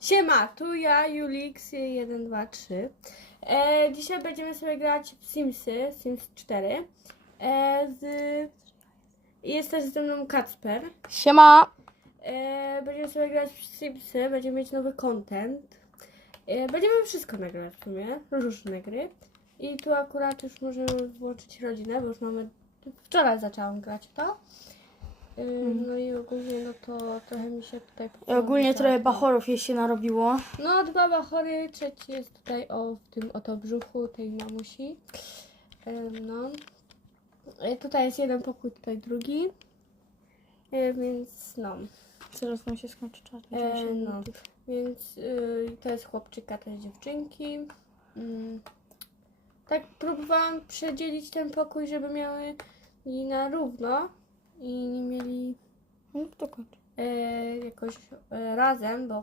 Siema, tu ja, Julix 123. E, dzisiaj będziemy sobie grać w Simsy, Sims 4. E, z... Jest też ze mną Kacper. Siema! E, będziemy sobie grać w Simsy, będziemy mieć nowy content. E, będziemy wszystko nagrywać w sumie, różne gry. I tu akurat już możemy włączyć rodzinę, bo już mamy... Wczoraj zaczęłam grać to. E, No i ogólnie no to trochę mi się tutaj... I ogólnie trochę bachorów jej się narobiło. No, dwa bachory, trzeci jest tutaj o w tym oto brzuchu tej mamusi. No. E, Tutaj jest jeden pokój, tutaj drugi. E, Więc no. Zaraz nam się skończy czas. E, no. Więc y, to jest chłopczyka, to jest dziewczynki. Mm. Tak próbowałam przedzielić ten pokój, żeby miały na równo i nie mieli No to e, jakoś e, razem, bo